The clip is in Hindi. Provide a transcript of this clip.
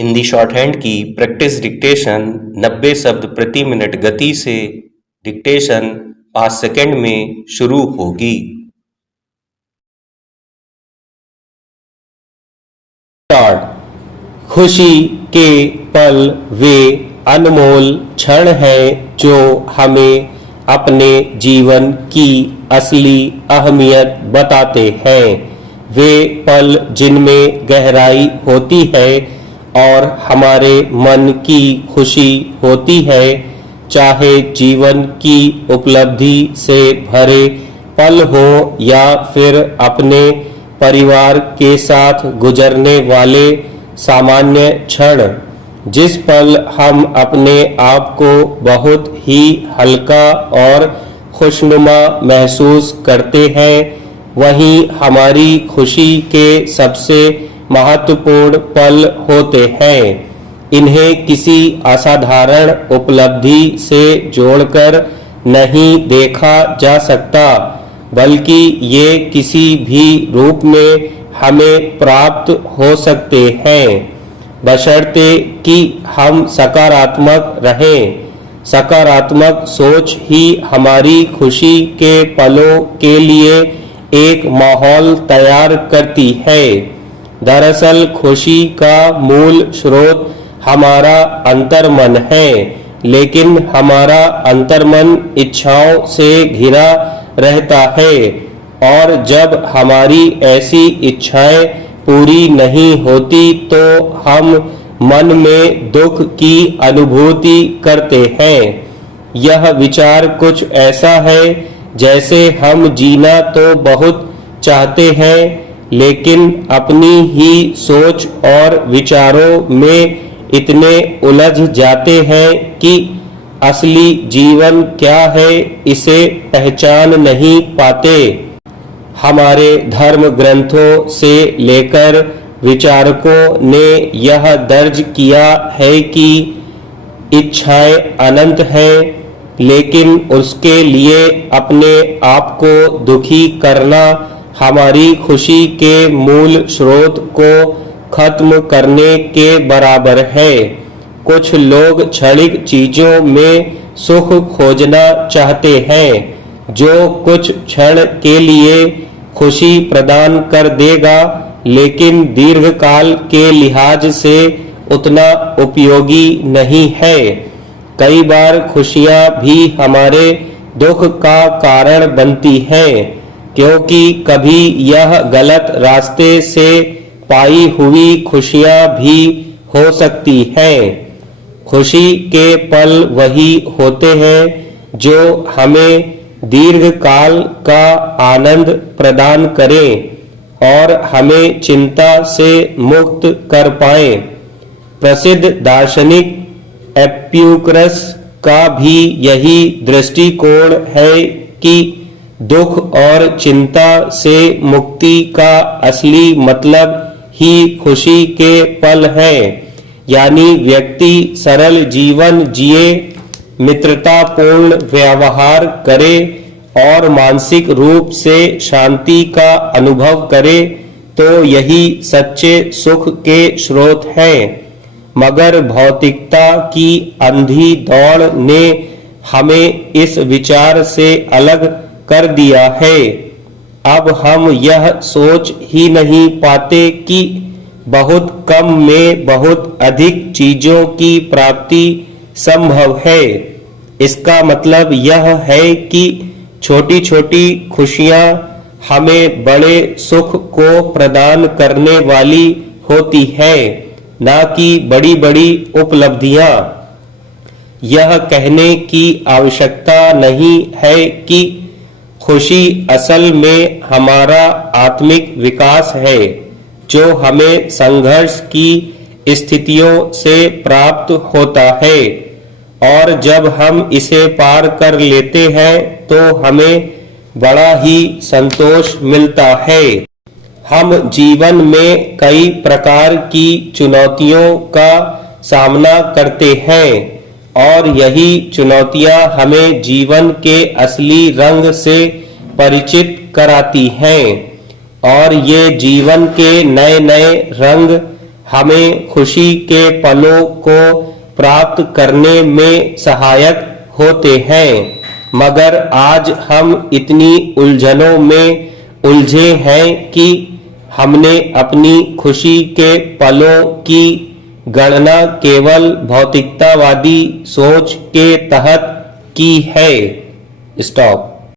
हिंदी शॉर्ट हैंड की प्रैक्टिस डिक्टेशन 90 शब्द प्रति मिनट गति से डिक्टेशन 5 सेकंड में शुरू होगी। खुशी के पल वे अनमोल क्षण हैं जो हमें अपने जीवन की असली अहमियत बताते हैं। वे पल जिनमें गहराई होती है और हमारे मन की खुशी होती है, चाहे जीवन की उपलब्धि से भरे पल हो या फिर अपने परिवार के साथ गुजरने वाले सामान्य क्षण। जिस पल हम अपने आप को बहुत ही हल्का और खुशनुमा महसूस करते हैं, वहीं हमारी खुशी के सबसे महत्वपूर्ण पल होते हैं। इन्हें किसी असाधारण उपलब्धि से जोड़कर नहीं देखा जा सकता, बल्कि ये किसी भी रूप में हमें प्राप्त हो सकते हैं, बशर्ते कि हम सकारात्मक रहें। सकारात्मक सोच ही हमारी खुशी के पलों के लिए एक माहौल तैयार करती है। दरअसल खुशी का मूल स्रोत हमारा अंतर्मन है, लेकिन हमारा अंतर्मन इच्छाओं से घिरा रहता है, और जब हमारी ऐसी इच्छाएं पूरी नहीं होती तो हम मन में दुख की अनुभूति करते हैं। यह विचार कुछ ऐसा है जैसे हम जीना तो बहुत चाहते हैं, लेकिन अपनी ही सोच और विचारों में इतने उलझ जाते हैं कि असली जीवन क्या है इसे पहचान नहीं पाते। हमारे धर्म ग्रंथों से लेकर विचारकों ने यह दर्ज किया है कि इच्छाएं अनंत हैं, लेकिन उसके लिए अपने आप को दुखी करना हमारी खुशी के मूल स्रोत को खत्म करने के बराबर है। कुछ लोग क्षणिक चीजों में सुख खोजना चाहते हैं, जो कुछ क्षण के लिए खुशी प्रदान कर देगा, लेकिन दीर्घकाल के लिहाज से उतना उपयोगी नहीं है। कई बार खुशियां भी हमारे दुख का कारण बनती हैं, क्योंकि कभी यह गलत रास्ते से पाई हुई खुशियां भी हो सकती हैं। खुशी के पल वही होते हैं जो हमें दीर्घकाल का आनंद प्रदान करें और हमें चिंता से मुक्त कर पाएं। प्रसिद्ध दार्शनिक एपिक्यूरस का भी यही दृष्टिकोण है कि दुख और चिंता से मुक्ति का असली मतलब ही खुशी के पल है। यानी व्यक्ति सरल जीवन जिए, मित्रतापूर्ण व्यवहार करे और मानसिक रूप से शांति का अनुभव करे, तो यही सच्चे सुख के स्रोत हैं। मगर भौतिकता की अंधी दौड़ ने हमें इस विचार से अलग कर दिया है। अब हम यह सोच ही नहीं पाते कि बहुत कम में बहुत अधिक चीजों की प्राप्ति संभव है। इसका मतलब यह है कि छोटी छोटी खुशियां हमें बड़े सुख को प्रदान करने वाली होती है, न कि बड़ी बड़ी उपलब्धियां। यह कहने की आवश्यकता नहीं है कि खुशी असल में हमारा आत्मिक विकास है, जो हमें संघर्ष की स्थितियों से प्राप्त होता है, और जब हम इसे पार कर लेते हैं तो हमें बड़ा ही संतोष मिलता है। हम जीवन में कई प्रकार की चुनौतियों का सामना करते हैं, और यही चुनौतियां हमें जीवन के असली रंग से परिचित कराती हैं, और ये जीवन के नए नए रंग हमें खुशी के पलों को प्राप्त करने में सहायक होते हैं, मगर आज हम इतनी उलझनों में उलझे हैं कि हमने अपनी खुशी के पलों की गणना केवल भौतिकतावादी सोच के तहत की है। स्टॉप।